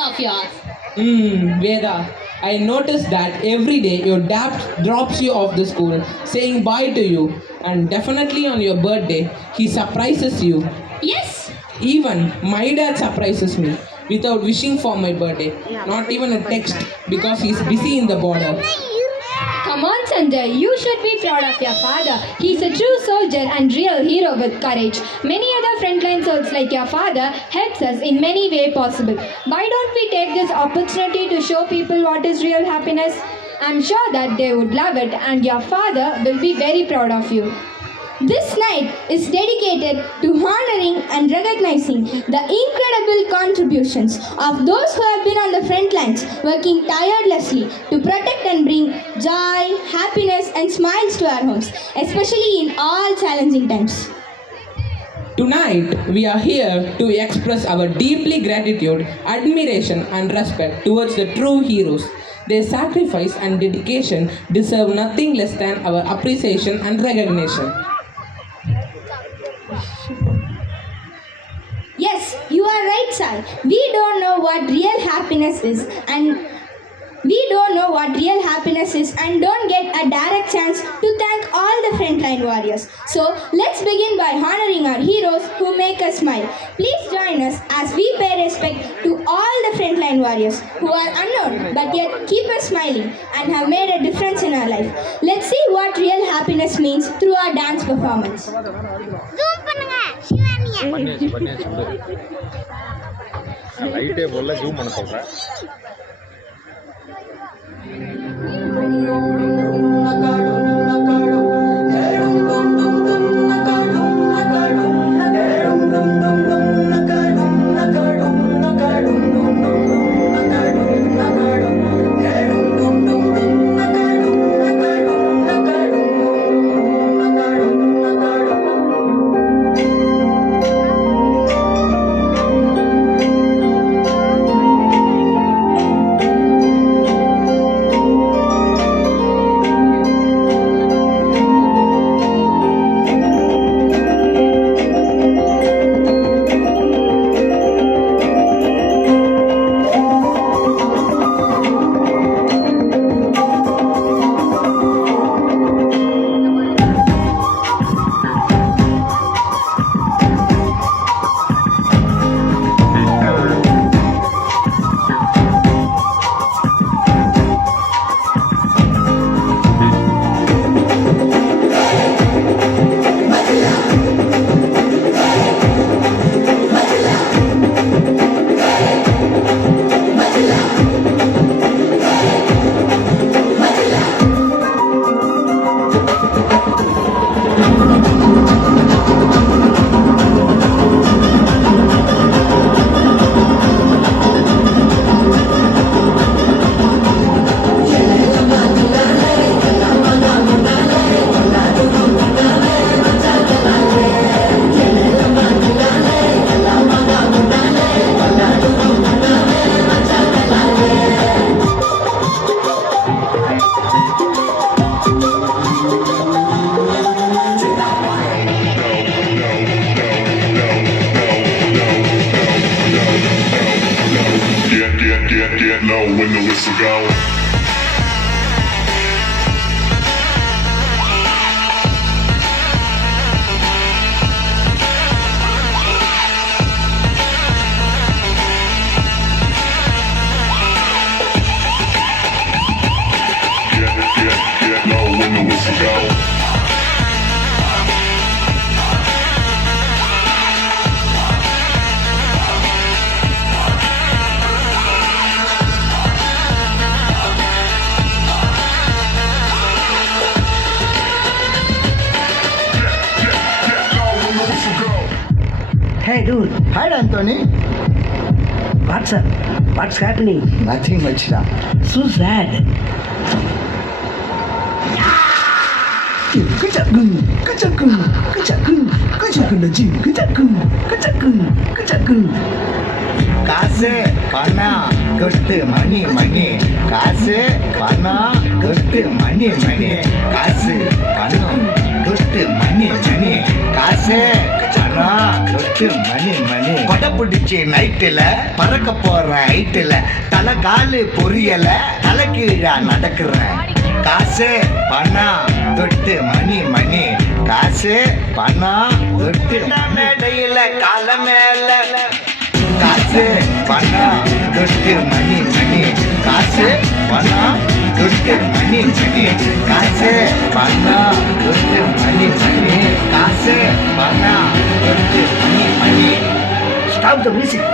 of yours. Veda, I noticed that every day your dad drops you off the school saying bye to you, and definitely on your birthday he surprises you. Yes. Even my dad surprises me without wishing for my birthday, not even a text because he's busy in the border. Come on, Sanjay, you should be proud of your father. He's a true soldier and real hero with courage. Many other frontline souls like your father helps us in many ways possible. Why don't we take this opportunity to show people what is real happiness? I'm sure that they would love it and your father will be very proud of you. This night is dedicated to honoring and recognizing the incredible contributions of those who have been on the front lines, working tirelessly to protect and bring joy, happiness, and smiles to our homes, especially in all challenging times. Tonight, we are here to express our deeply gratitude, admiration, and respect towards the true heroes. Their sacrifice and dedication deserve nothing less than our appreciation and recognition. Yes, you are right, Sai. We don't know what real happiness is and don't get a direct chance to thank all the frontline warriors. So let's begin by honoring our heroes who make us smile. Please join us as we pay respect to all the frontline warriors who are unknown but yet keep us smiling and have made a difference in our life. Let's see what real happiness means through our dance performance. லைட்டே போல zoom பண்ண சொல்றேன். Get low when the whistle go. Get low when the whistle go. Hey dude. Hi Anthony. What's up? What's happening? Nothing much now. So sad. காசு பணம் கொட்டு மணி மணி காசு பணம் கொட்டு மணி மணி காசு பணம் துட்டு மணி மணி காசு பணம் துட்டு மணி மணி கொடை பிடிச்சி நைட்டுல பறக்க போற ஹைட்டுல தலை காலு பொரியல தலை கீழா நடக்கிறேன் காசு பணம் துட்டு மணி மணி காசு பணம் துட்டு மேடையில கால மேல காசு பணம் துட்டு மணி மணி காசு பணம் துட்டு மணி மணி காசு பணம் துட்டு மணி மணி காசு பணம் துட்டு மணி மணி. Stop the music.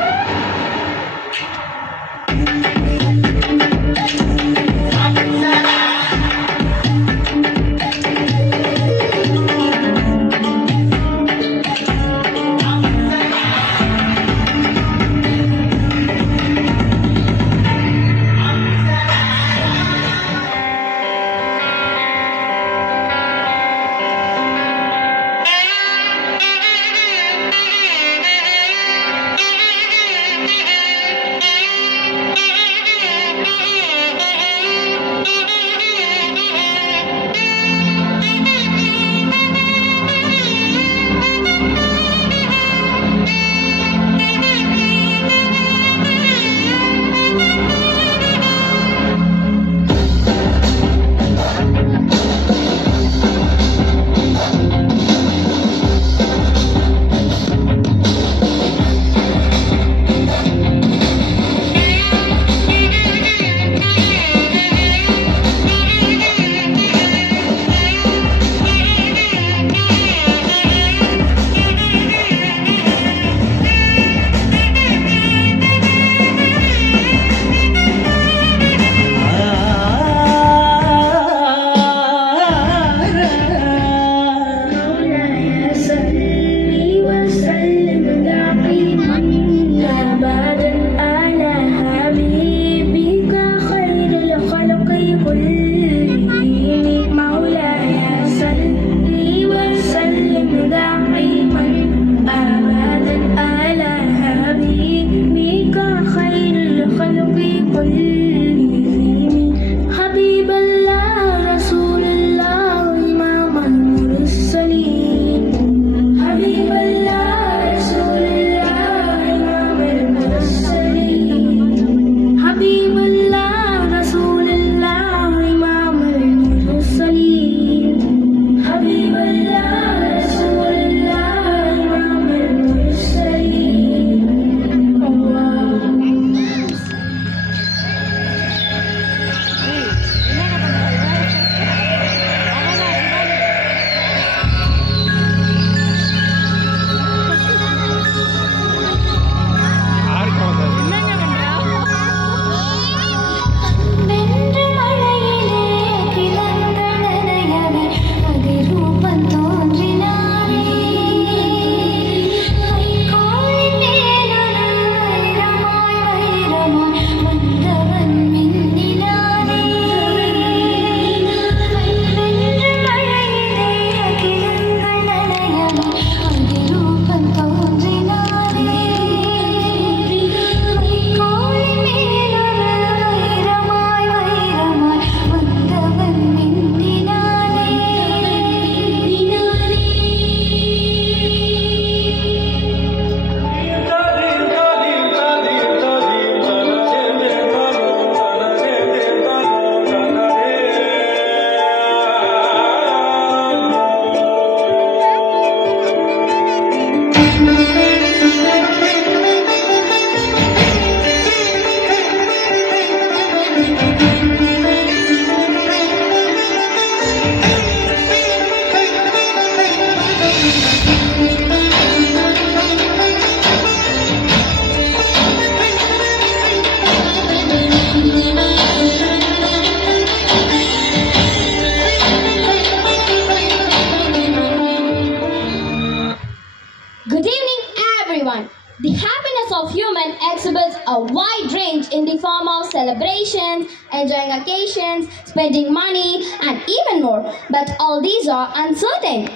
Good evening, everyone. The happiness of human exhibits a wide range in the form of celebrations, enjoying occasions, spending money, and even more. But all these are uncertain.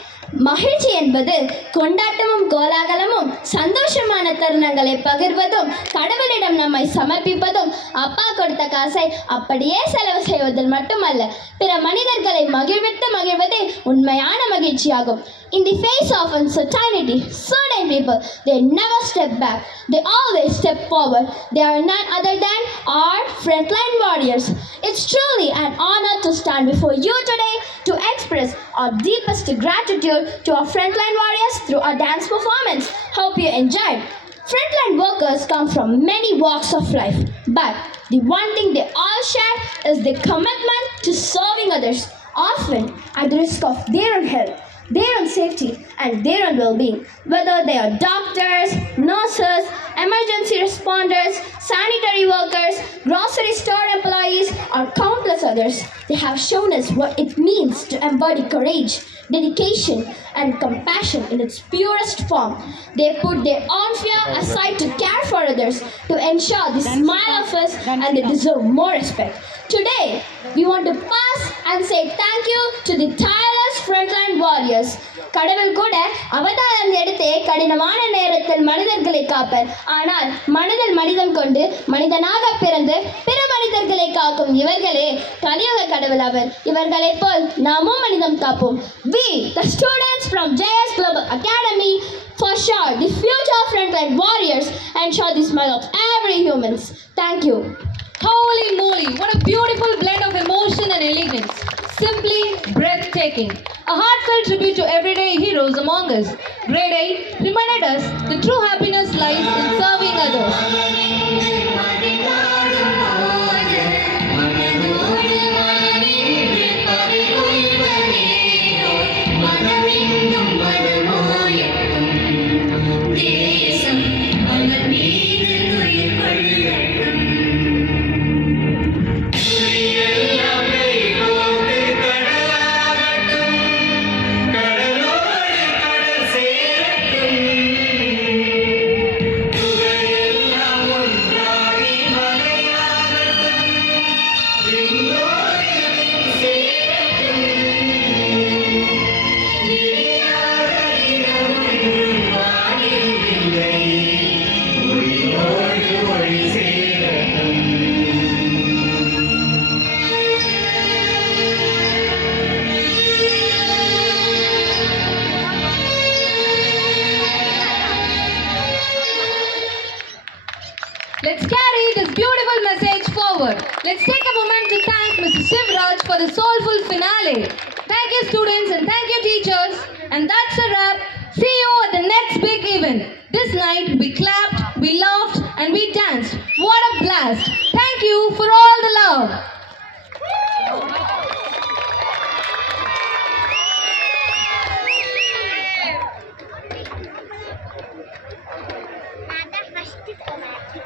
மகிழ்ச்சி என்பது கொண்டாட்டமும் கோலாகலமும் சந்தோஷமான தருணங்களை பகிர்வதும் கடவுளிடம் நம்மை சமர்ப்பிப்பதும் அப்பா கொடுத்த காசை அப்படியே செலவு செய்வதில் மட்டுமல்ல பிற மனிதர்களை மகிழ்வதே உண்மையான மகிழ்ச்சியாகும். In the face of uncertainty, certain people, they never step back. They always step forward. They are none other than our frontline warriors. It's truly an honor to stand before you today to express our deepest gratitude to our frontline warriors through our dance performance. Hope you enjoyed. Frontline workers come from many walks of life, but the one thing they all share is the commitment to serving others, often at the risk of their own health, their own safety, and their own well-being. Whether they are doctors, nurses, emergency responders, sanitary workers, grocery store employees, or countless others, they have shown us what it means to embody courage, dedication, and compassion in its purest form. They put their own fear aside to care for others, to ensure the smile of us, and they deserve more respect. Today, we want to pass and say thank you to the tireless frontline warriors. கடவுள் கூட அவதாரம் எடுத்தே கடினமான நேரத்தில் மனிதர்களை copper. ஆனால் மனிதம் கொண்டு மனிதனாக பிறந்து பிற மனிதர்களை காக்கும் இவர்களே கலியுக கடவுள் அவர். இவர்களைப் போல் நாமும் மனிதம் காப்போம். We, the students from JS Global Academy, for sure the future frontline warriors, ensure the smile of every humans. Thank you. Holy moly, what a beautiful blend of emotion and elegance. Simply breathtaking. A heartfelt tribute to everyday heroes among us. Grade 8 reminded us the true happiness lies in serving others. Let's carry this beautiful message forward. Let's take a moment to thank Mr. Shivraj for the soulful finale. Thank you students and thank you teachers. And that's a wrap. See you at the next big event. This night we clapped, we laughed and we danced. What a blast. Thank you for all the love.